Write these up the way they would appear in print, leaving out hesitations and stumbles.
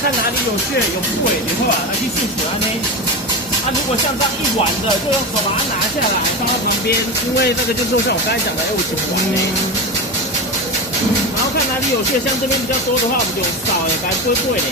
看哪里有屑有水，然后啊去顺水安呢。啊，如果像这样一碗的，就用手把它拿下来放到旁边，因为这个就是像我刚才讲的，要有几碗呢。然后看哪里有屑，像这边比较多的话，我们就少哎，把它堆堆呢。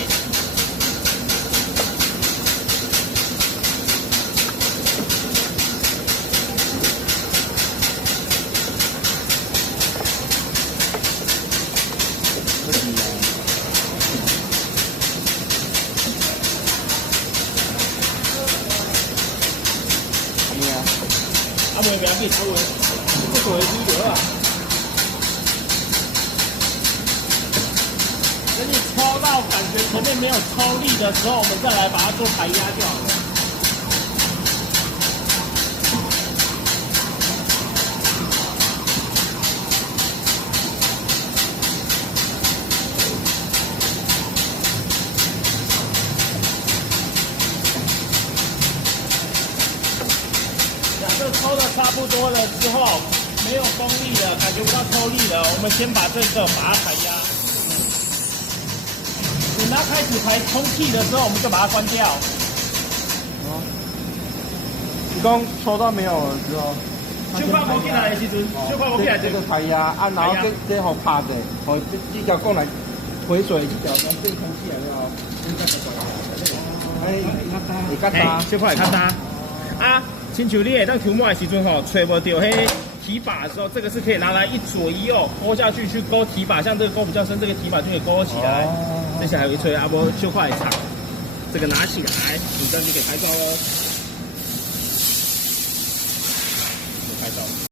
啊，袂袂去抽诶，这做的猪油啊。等你抽到感觉前面没有抽力的时候，我们再来把它做排压就好了。抽的差不多了之后，没有风力了，感觉不到抽力了，我们先把这个把它排压。等它开始排空气的时候，我们就把它关掉。哦，你刚抽到没有了之后，小块无进来的时阵，小块无进来这个排压啊，然后这好拍的，哦，这条过来回水，这条咱变空气了哦。哎，你看它，小块看它啊。亲像你下当抽毛的时阵吼，找不到迄提把的时候，这个是可以拿来一左一右勾下去去勾提把，像这个勾比较深，这个提把就可以勾起来。接下来有一吹阿波就快长，这个拿起来，你这样就可以拍照喽。拍照。